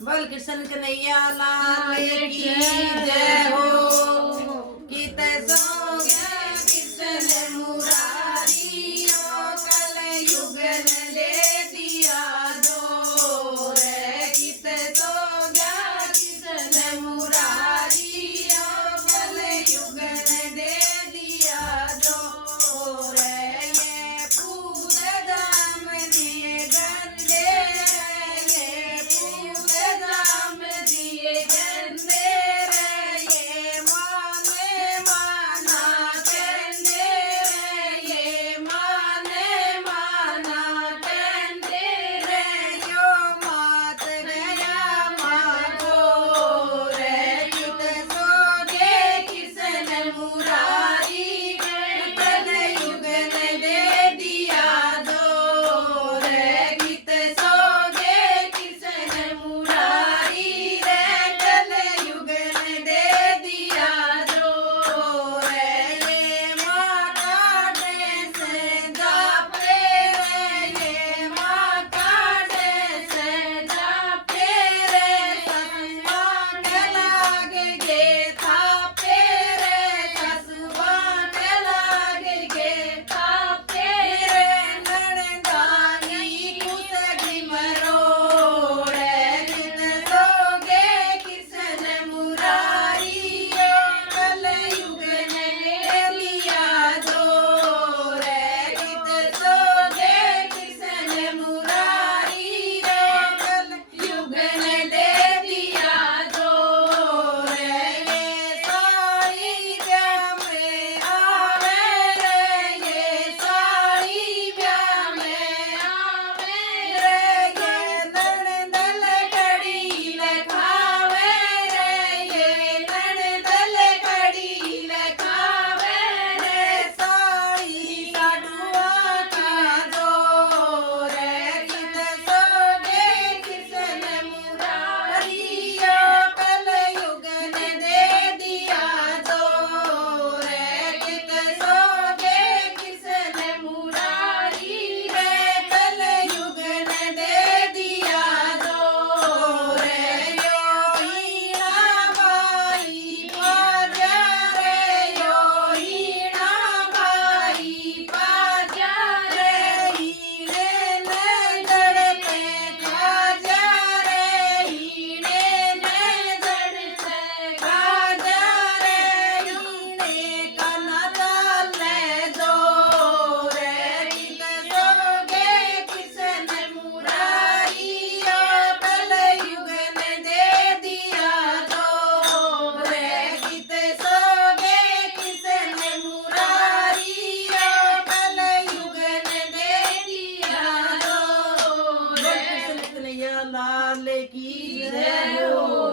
बोल कृष्ण कन्हैया लाल की जय हो। किते सो गया कृष्ण मुरारी ओ कल युग ने दे दिया दो रे। किते सो गया कृष्ण मुरारी ओ कल युग ने दे दिया दो रे। ये पूत दाम दिए गंदे ये पूत दाम दिए गंदे रे। ये माने माना कहंदे रे। ये माने माना कहंदे रे। यो मात गया मातो रे। कित सोगे कृष्ण मुरारी कल युग ने दे दिया दो रे। कित सोगे कृष्ण मुरारी रे कल युग ने दे दिया दो रे। ये माँ काटे से जापे रे। ये माँ काटे से जापे रे। ससुआ के लागे गे थापे रे। ससुआ के लागे गे थापे रे। ननदानी कुसगी मरो रे। कित सोगे कृष्ण मुरारी कल युग ने लिया दो रे। कित सोगे कृष्ण मुरारी रे कल युग ने दे दिया दो रे। ये साड़ी ब्याह में आवे रे। ये साड़ी ब्याह में आवे रे। ये ननदल कड़ी लखावे रे। ये ननदल कड़ी लखावे रे। साड़ी साडुआ का दो रे। कित सोगे कृष्ण मुरारी कल युग ने दे दिया दो रे। कित सोगे कृष्ण मुरारी रे कल युग ने दे दिया दो रे। यो हीरा बाई पाजा रे। यो हीरा बाई पाजा रे। हीरे ने जड़ पे खाजा रे। हीरे ने जड़ पे खाजा रे। हीरे का नाताल ले दो रे। कित सोगे कृष्ण मुरारी कल युग ने दे दिया दो रे। कित सोगे कृष्ण मुरारी कल युग ने दे दिया दो रे। कृष्ण कन्हैया लाल की जय हो।